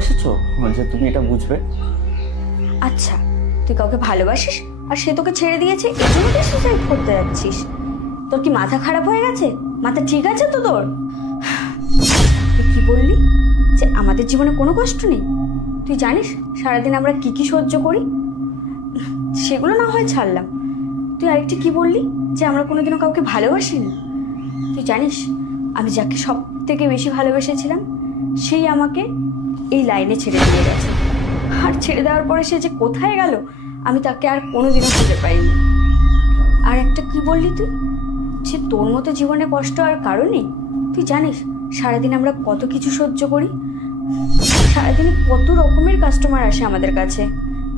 এসেছো যে তুমি এটা বুঝবে? আচ্ছা, তুই কাউকে ভালোবাসিস আর সে তোকে ছেড়ে দিয়েছে, এই জন্য তুই সুসাইড করতে যাচ্ছিস? তোর কি মাথা খারাপ হয়ে গেছে? মাথা ঠিক আছে তো তোর? তুই কি বললি যে আমাদের জীবনে কোনো কষ্ট নেই? তুই জানিস সারাদিন আমরা কি কি সহ্য করি? সেগুলো না হয় ছাড়লাম, তুই আরেকটি কি বললি যে আমরা কোনোদিনও কাউকে ভালোবাসিনি? তুই জানিস আমি যাকে সব থেকে বেশি ভালোবেসেছিলাম সেই আমাকে এই লাইনে ছেড়ে দিয়ে গেছে। আর ছেড়ে দেওয়ার পরে সে যে কোথায় গেল আমি তাকে আর কোনোদিনও খুঁজে পাইনি। আর একটা কি বললি তুই যে তোর মতো জীবনে কষ্ট আর কারণেই? তুই জানিস সারাদিন আমরা কত কিছু সহ্য করি, সারাদিনে কত রকমের কাস্টমার আসে আমাদের কাছে।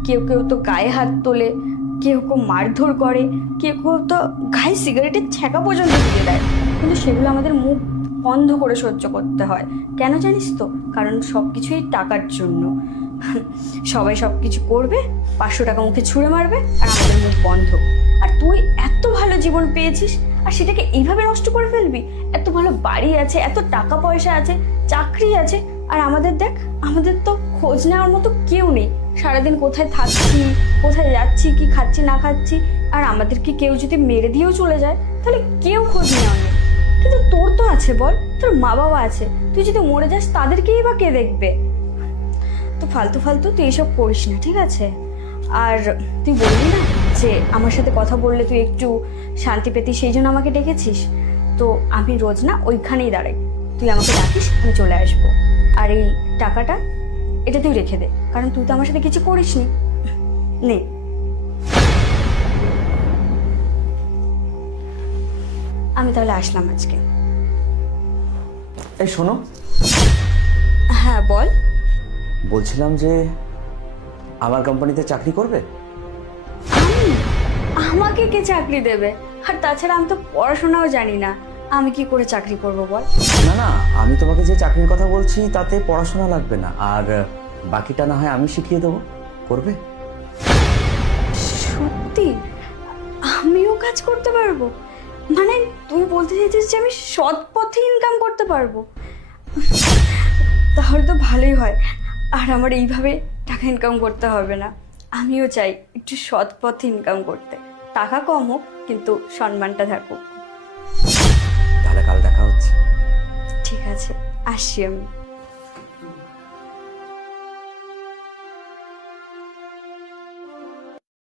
কেউ কেউ তো গায়ে হাত তোলে, কেউ কেউ মারধর করে, কেউ কেউ তো গায়ে সিগারেটের ছ্যাঁকা পর্যন্ত দিয়ে দেয়, কিন্তু সেগুলো আমাদের মুখ বন্ধ করে সহ্য করতে হয়। কেন জানিস তো? কারণ সব কিছুই টাকার জন্য। সবাই সব কিছু করবে, 500 টাকা মুখে ছুঁড়ে মারবে, আর আমাদের মুখ বন্ধ। আর তুই এত ভালো জীবন পেয়েছিস আর সেটাকে এইভাবে নষ্ট করে ফেলবি? এত ভালো বাড়ি আছে, এত টাকা পয়সা আছে, চাকরি আছে, আর আমাদের দেখ, আমাদের তো খোঁজ নেওয়ার মতো কেউ নেই। সারাদিন কোথায় থাকছি, কোথায় যাচ্ছি, কি খাচ্ছি না খাচ্ছি, আর আমাদেরকে কেউ যদি মেরে দিয়েও চলে যায় তাহলে কেউ খোঁজ নেওয়া নেই। কিন্তু তোর তো আছে, বল, তোর মা বাবা আছে, তুই যদি মরে যাস তাদেরকেই বা কে দেখবে? তো ফালতু ফালতু তুই এসব করিস না, ঠিক আছে? আর তুই বললি না যে আমার সাথে কথা বললে তুই একটু শান্তি পেতি, সেই জন্য আমাকে ডেকেছিস। তো আমি রোজ না ওইখানেই দাঁড়াই, তুই আমাকে ডাকিস, আমি চলে আসবো। আর এই টাকাটা, এটা তুই রেখে দে, কারণ তুই তো আমার সাথে কিছু করিসনি। নে। আমি তাহলে আসলাম আজকে। এই শোনো, হ্যাঁ বল। বলছিলাম যে আমার কোম্পানিতে চাকরি করবে? আমি? আমাকে কে চাকরি দেবে? আর তাছাড়া আমি তো পড়াশোনাও জানি না, আমি কি করে চাকরি করব বল? না না, আমি তোমাকে যে চাকরির কথা বলছি তাতে পড়াশোনা লাগবে না, আর বাকিটা না হয় আমি শিখিয়ে দেবো, করবে? সত্যি? আমিও কাজ করতে পারবো? মানে তুই বলতে চাইছিস যে আমি সৎ পথে ইনকাম করতে পারবো? তাহলে তো ভালোই হয়, আর আমার এইভাবে টাকা ইনকাম করতে হবে না। আমিও চাই একটু সৎ পথে ইনকাম করতে, টাকা কম হোক কিন্তু সম্মানটা থাকুক। তাহলে কাল দেখা হচ্ছে। ঠিক আছে, আসছি আমি।